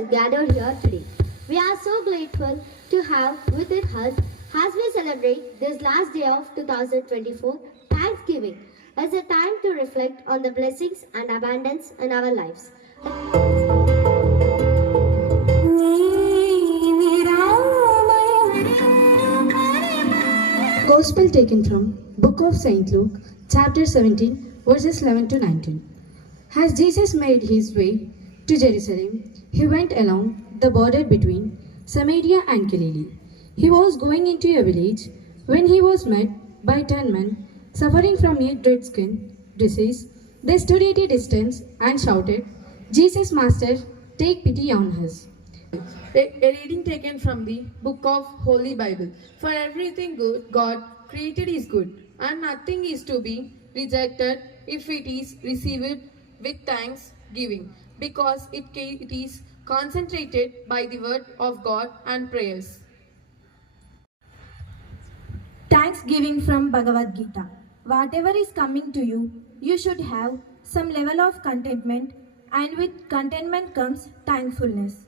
gathered here today. We are so grateful to have within us as we celebrate this last day of 2024, Thanksgiving, as a time to reflect on the blessings and abundance in our lives. Gospel taken from Book of St. Luke, chapter 17, verses 11 to 19. As Jesus made his way to Jerusalem, he went along the border between Samaria and Galilee. He was going into a village when he was met by 10 men suffering from a dread skin disease. They stood at a distance and shouted, Jesus, Master, take pity on us. A reading taken from the book of Holy Bible. For everything good God created is good, and nothing is to be rejected if it is received with thanksgiving, because it is concentrated by the word of God and prayers. Thanksgiving from Bhagavad Gita. Whatever is coming to you, you should have some level of contentment, and with contentment comes thankfulness.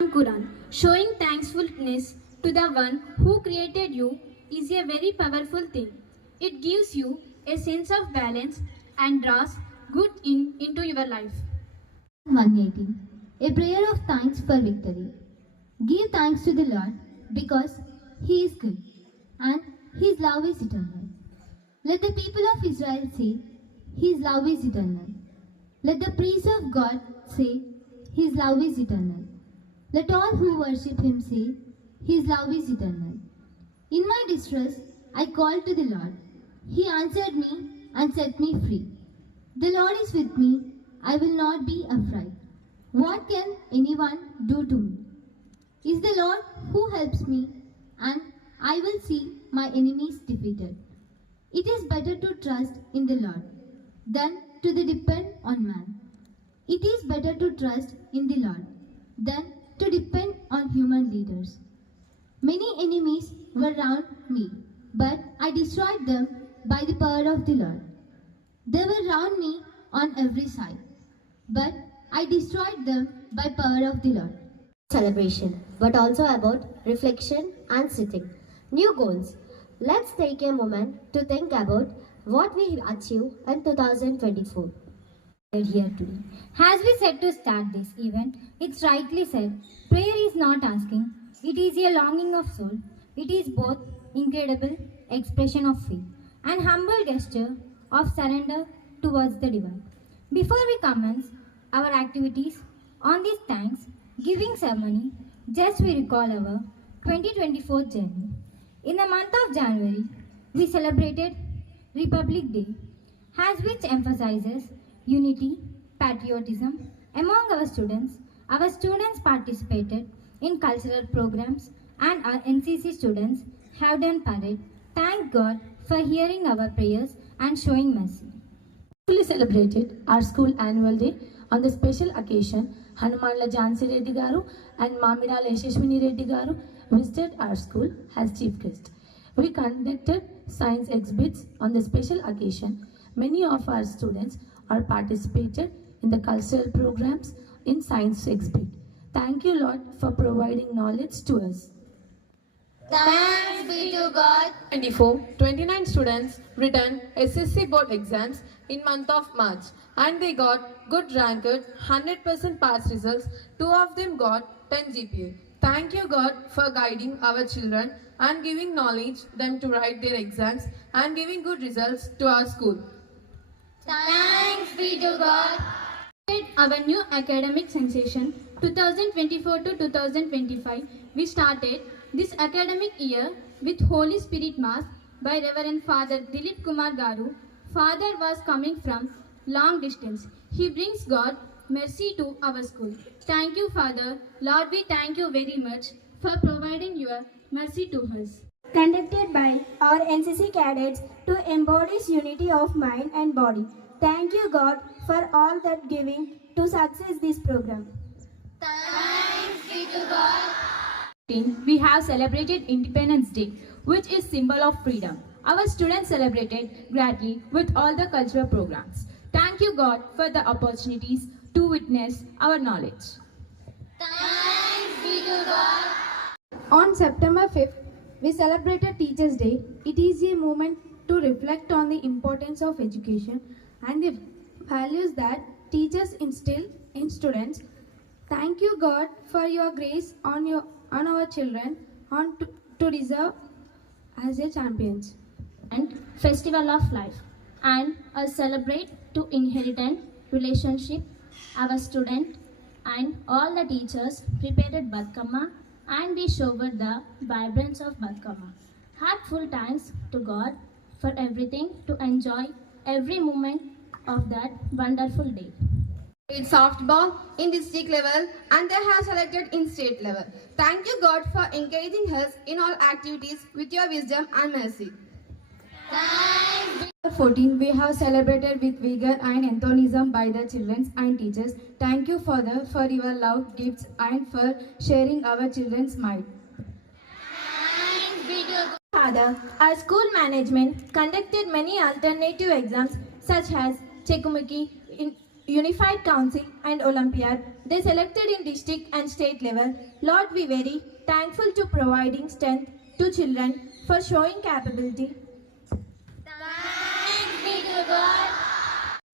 Quran. Showing thankfulness to the one who created you is a very powerful thing. It gives you a sense of balance and draws good into your life. 118. A prayer of thanks for victory. Give thanks to the Lord because He is good and His love is eternal. Let the people of Israel say, His love is eternal. Let the priests of God say, His love is eternal. Let all who worship Him say, His love is eternal. In my distress, I called to the Lord. He answered me and set me free. The Lord is with me. I will not be afraid. What can anyone do to me? Is the Lord who helps me, and I will see my enemies defeated. It is better to trust in the Lord than to depend on man. It is better to trust in the Lord than to depend on human leaders. Many enemies were round me, but I destroyed them by the power of the Lord. They were round me on every side, but I destroyed them by power of the Lord. Celebration, but also about reflection and sitting. New goals. Let's take a moment to think about what we achieved in 2024. Here today. As we said to start this event, it's rightly said, prayer is not asking, it is a longing of soul. It is both incredible expression of faith and humble gesture of surrender towards the divine. Before we commence our activities on this thanks giving ceremony, just we recall our 2024 journey. In the month of January, we celebrated Republic Day, as which emphasizes unity, patriotism among our students. Our students participated in cultural programs and our NCC students have done parade. Thank God for hearing our prayers and showing mercy. We celebrated our school annual day on the special occasion. Hanumanla Jansi Reddy Garu and Mamidala Yashashwini Reddy Garu visited our school as chief guest. We conducted science exhibits on the special occasion. Many of our students are participated in the cultural programs in science exhibit. Thank you, Lord, for providing knowledge to us. Thanks be to God. 29 students written SSC board exams in month of March, and they got good ranked 100% pass results. 2 of them got 10 GPA. Thank you God for guiding our children and giving knowledge them to write their exams and giving good results to our school. Thanks be to God. Our new academic sensation 2024 to 2025, we started this academic year with Holy Spirit Mass by Reverend Father Dilip Kumar Garu. Father was coming from long distance. He brings God mercy to our school. Thank you, Father. Lord, we thank you very much for providing your mercy to us. Conducted by our NCC cadets to embody unity of mind and body. Thank you, God, for all that giving to success this program. Thanks be to God. We have celebrated Independence Day, which is symbol of freedom. Our students celebrated gladly with all the cultural programs. Thank you, God, for the opportunities to witness our knowledge. On September 5th, we celebrated Teachers' Day. It is a moment to reflect on the importance of education and the values that teachers instill in students. Thank you, God, for your grace on our children to deserve as a champions. And festival of life, and celebrate to inheritance relationship. Our student and all the teachers prepared Batkama, and we showed the vibrance of Batkama. Heartful thanks to God for everything, to enjoy every moment of that wonderful day. Played softball in district level and they have selected in state level. Thank you God for encouraging us in all activities with your wisdom and mercy. 14, we have celebrated with vigor and enthusiasm by the children and teachers. Thank you, Father, for your love, gifts, and for sharing our children's mind. Father, our school management conducted many alternative exams such as Chekumaki, Unified Council and Olympiad. They selected in district and state level. Lord, we very thankful to providing strength to children for showing capability.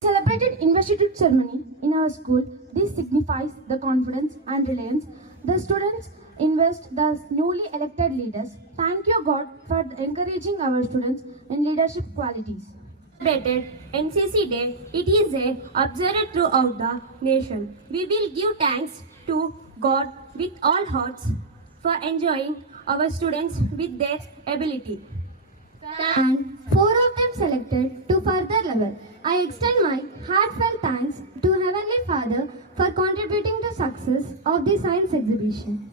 Celebrated investiture ceremony in our school. This signifies the confidence and reliance the students invest the newly elected leaders. Thank you God for encouraging our students in leadership qualities. Celebrated NCC Day, it is observed throughout the nation. We will give thanks to God with all hearts for enjoying our students with their ability. And 4 of them selected to further level. I extend my heartfelt thanks to Heavenly Father for contributing to success of the science exhibition.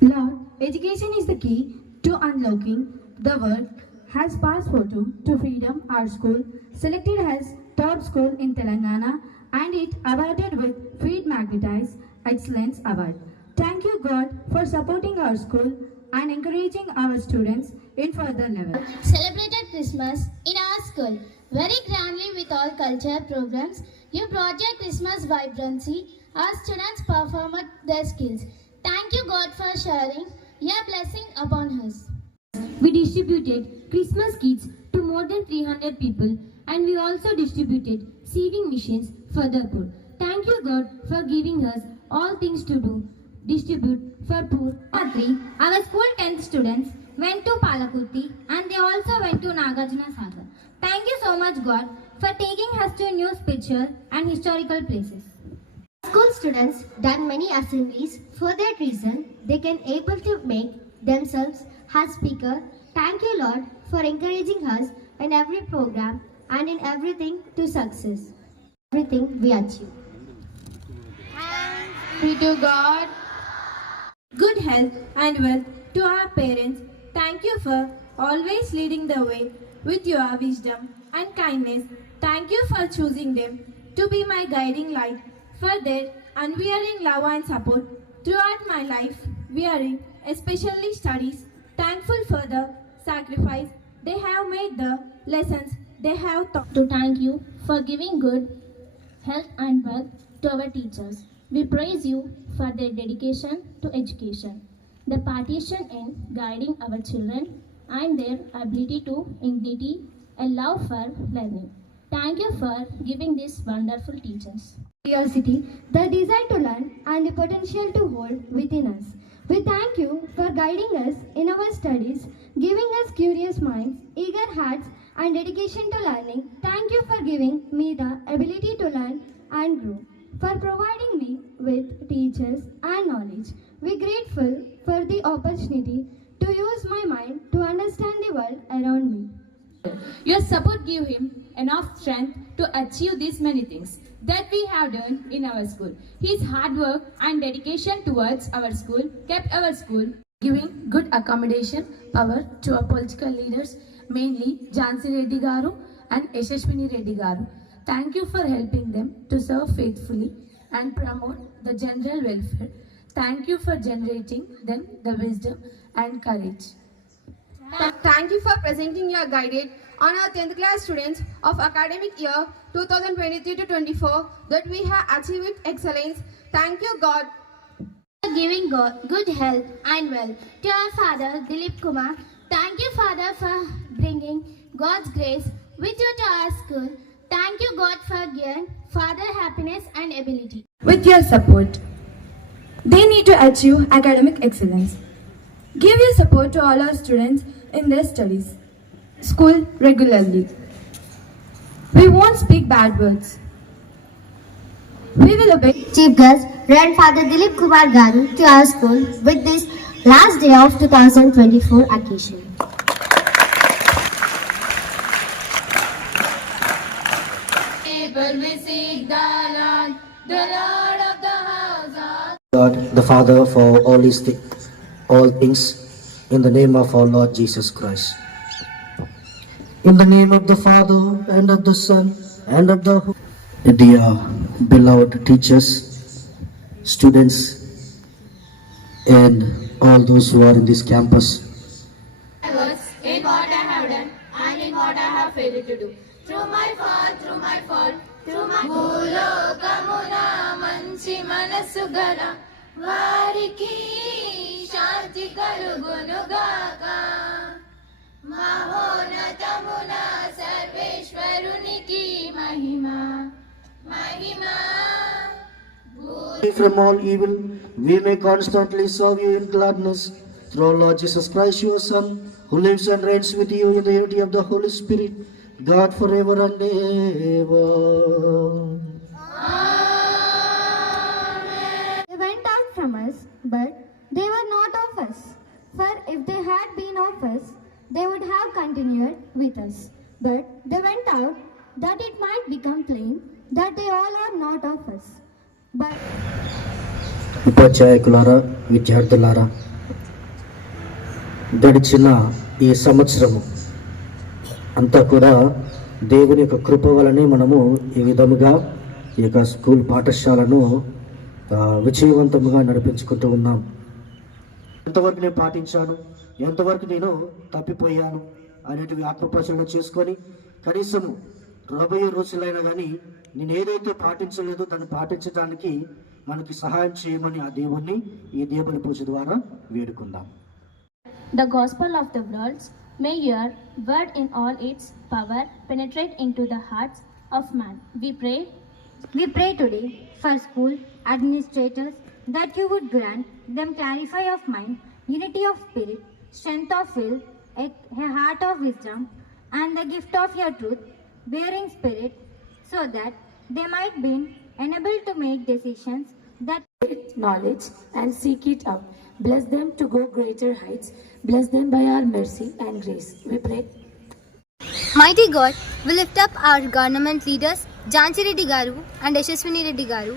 Lord, education is the key to unlocking the world. Has passport to freedom, our school selected as top school in Telangana and it awarded with Freed Magnetize Excellence Award. Thank you God for supporting our school and encouraging our students in further level. Celebrated Christmas in our school very grandly with all culture programs. You brought your Christmas vibrancy. Our students performed their skills. Thank you God for sharing your blessing upon us. We distributed Christmas kits to more than 300 people, and we also distributed sewing machines for the poor. Thank you God for giving us all things to do. Distribute for poor. Our school 10th students went to Palakutti and they also went to Nagarjuna Sagar. Thank you so much God for taking us to new spiritual and historical places. School students done many assemblies. For that reason, they can able to make themselves as speaker. Thank you Lord for encouraging us in every program and in everything to success. Everything we achieve. Be to God. Good health and wealth to our parents. Thank you for always leading the way with your wisdom and kindness. Thank you for choosing them to be my guiding light for their unwearying love and support throughout my life, wearing especially studies. Thankful for the sacrifice they have made, the lessons they have taught. To thank you for giving good health and wealth to our teachers. We praise you for their dedication to education, the partition in guiding our children, and their ability to ignite a love for learning. Thank you for giving these wonderful teachers. Curiosity, the desire to learn, and the potential to hold within us. We thank you for guiding us in our studies, giving us curious minds, eager hearts, and dedication to learning. Thank you for giving me the ability to learn and grow, for providing me with teachers and knowledge. We are grateful for the opportunity to use my mind to understand the world around me. Your support gave him enough strength to achieve these many things that we have done in our school. His hard work and dedication towards our school kept our school Giving good accommodation power to our political leaders, mainly Jhansi Reddy Garu and Yashaswini Reddy Garu. Thank you for helping them to serve faithfully and promote the general welfare. Thank you for generating them the wisdom and courage. Thank you for presenting your guided on our 10th class students of academic year 2023 to 24 that we have achieved with excellence. Thank you God. giving good health and wealth to our father Dilip Kumar. Thank you, Father, for bringing God's grace with you to our school. Thank you, God, for giving Father happiness and ability. With your support, they need to achieve academic excellence. Give your support to all our students in their studies. School regularly. We won't speak bad words. We will obey. Chief Guest, Reverend Father Dilip Kumar Garu to our school with this last day of 2024 occasion. God, the Father, for all things, in the name of our Lord Jesus Christ. In the name of the Father, and of the Son, and of the Holy Spirit. Dear beloved teachers, students, and all those who are in this campus, In what I have done and in what I have failed to do. Through my fault, through my భూలోకమున మంచి మనసు గల వారికి శాంతి కలుగునుగాక. మహోన్నతమున సర్వేశ్వరునికి మహిమ మహిమ. from all evil, we may constantly serve you in gladness. Through our Lord Jesus Christ, your Son, who lives and reigns with you in the unity of the Holy Spirit, God forever and ever. They went out from us, but they were not of us. For if they had been of us, they would have continued with us. But they went out that it might become plain that they all are not of us. But ఉపాధ్యాయులారా, విద్యార్థులారా, గడిచిన ఈ సంవత్సరము అంతా కూడా దేవుని యొక్క కృప వలనే మనము ఈ విధముగా ఈ యొక్క స్కూల్ పాఠశాలను విజయవంతంగా నడిపించుకుంటూ ఉన్నాం. ఎంతవరకు నేను పాటించాను, ఎంతవరకు నేను తప్పిపోయాను అనేటివి ఆత్మపరిశీలన చేసుకొని కనీసము 40 రోజులైనా కానీ నేను ఏదైతే పాటించలేదో దాన్ని పాటించడానికి మనకి సహాయం చేయమని ఆ దేవుణ్ణి ఈ దేవుని పూజ ద్వారా వేడుకుందాం. The gospel of the world, may your word in all its power penetrate into the hearts of man. We pray today for school administrators that you would grant them clarity of mind, unity of spirit, strength of will, a heart of wisdom, and the gift of your truth, bearing spirit, so that they might be enabled to make decisions that knowledge and seek it out. Bless them to go greater heights. Bless them by our mercy and grace. We pray. Mighty God, we lift up our government leaders, Janchi Reddy Garu and Yashaswini Reddy Garu.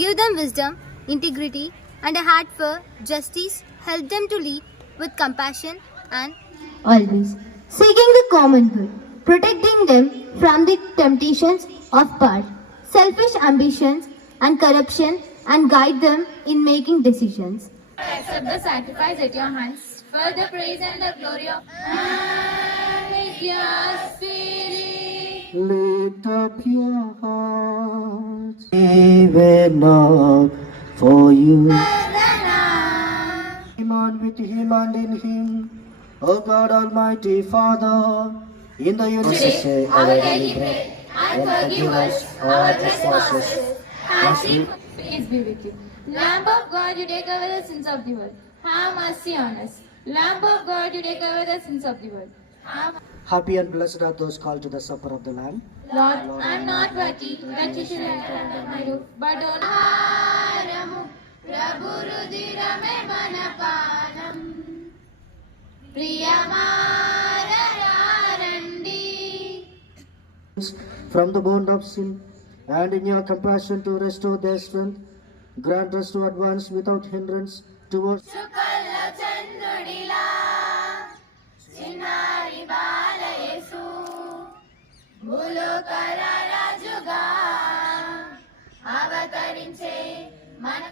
Give them wisdom, integrity, and a heart for justice. Help them to lead with compassion and always seeking the common good, protecting them from the temptations of power, selfish ambitions, and corruption, and guide them in making decisions. accept the sacrifice at your hands for the praise and the glory of and with your spirit. Lift up your hearts, even up for you. Iman with him and in him, O God Almighty Father, in the unity Our daily bread, and forgive us our trespasses, as we peace be with you. Lamb of God, you take away the sins of the world. Have mercy on us. Lamb of God, you take away the sins of the world. Happy and blessed are those called to the supper of the Lamb. Lord, I am not worthy that you should enter under my roof, but only Haramu, Prabhu Rudirame Manapanam, Priyamararandi. From the bond of sin, and in your compassion to restore their strength, grant us to advance without hindrance towards Sukalla Chandrudila, Chinnari Bala Yesu, Bulokara Rajuga, Avatarinche, Mana.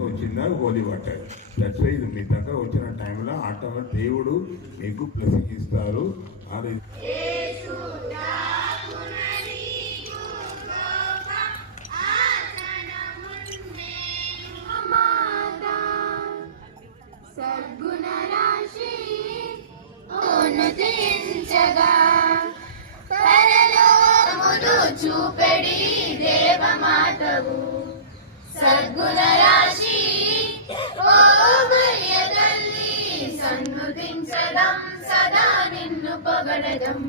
వచ్చిందా Holi water that's why me దగ్గర వచ్చిన టైంలో automatic దేవుడు మీకు blessing ఇస్తారు. సద్గుణ రాశి ఉన్నతించగా పరలోకమును చూపెడి దేవమాతవు సద్గుణ రాశి ఓ మరియ తల్లి సన్నుతించదం సదా నిన్ను పొగడదం